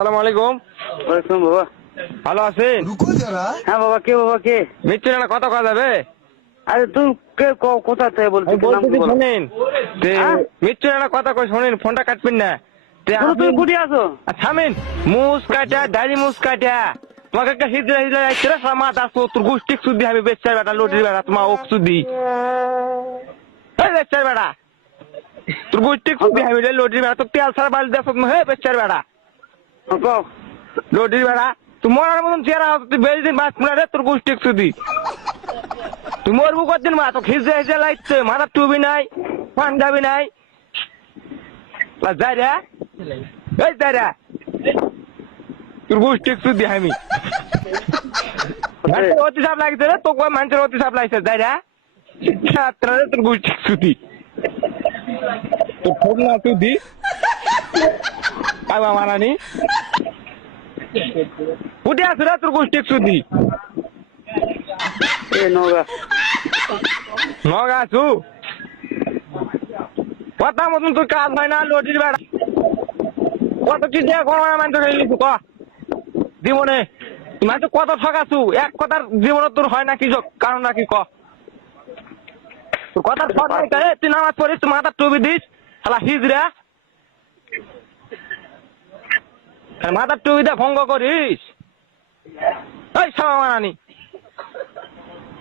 আসসালামু আলাইকুম। ওয়ালাইকুম বাবা। ভালো আছেন? হ্যাঁ বাবা, কে বাবা কে? মিষ্টি না কথা কওয়া যাবে? আরে তুই কে কোথা থেকে বলছিস? নাম বলতেছি কি বলো? শোনেন, হ্যাঁ? মিষ্টি না কথা কই শোনেন, ফোনটা কাটবেন না। তুমি কুটি আছো? থামেন, মুস কাটা দাড়ি মুস কাটা তোমাকে একটা হিজড়া হিজড়া রাখছে রে সামাত আসো তোর গোষ্ঠী সুদি আমি বেচার বেটা লটির বেটা তোমার ওক সুদি এই বেচার বেটা তোর গোষ্ঠী সুদি আমি লটির বেটা তোর তেল সার বাল দেখ হে বেচার বেটা কও। লটির বেটা তুই মরার মতন চেহারা তুই বেশি দিন বাঁচ রে তোর গোষ্ঠী সুদি তুই মরবো কতদিন মা তো হিজড়া হিজড়া লাগছে মাথা টুবি নাই পাঞ্জাবি নাই যাই রে এই যাই রে তোর গোষ্ঠী সুদি আমি অতি সাপ লাগছে রে তোকে মানুষের অতি সাপ লাগছে যাই রে তোর গোষ্ঠী সুদি তোর ফোন না সুদি আবা মারানি উঠে আসে রে তোর গোষ্ঠী সুদি এ নগা নগা আছু কথা মতন তোর কাজ হয় না লটির বেড়া কত কি দিয়ে কোনো মানুষ লিখু ক জীবনে মানে কত ঠকাছু এক কথার জীবনে তোর হয় না কি কারণ নাকি ক তোর কথার ফল নাই তাই তুই নামাজ পড়িস তুই মাথার টুপি দিস শালা হিজড়া মাথার টুপিটা ভঙ্গ করিস এই সামা মানানি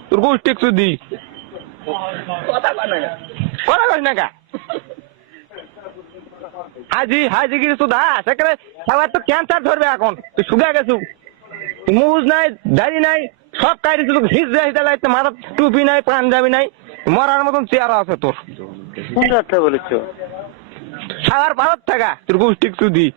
তোর গোষ্ঠী সুদি কথা কস না কা হাজি হাজি গিরি সুদা সেখানে সবার তো ক্যান্সার ধরবে এখন তুই শুকিয়ে গেছু মুজ নাই দাড়ি নাই সব কাটি শুধু হিজড়া হিজড়া লাগছে মাথার টুপি নাই পাঞ্জাবি নাই মরার মতন চেহারা আছে তোর কোন রাস্তা বলেছো? সাবার ভারত থাকা তোর গোষ্ঠী সুদি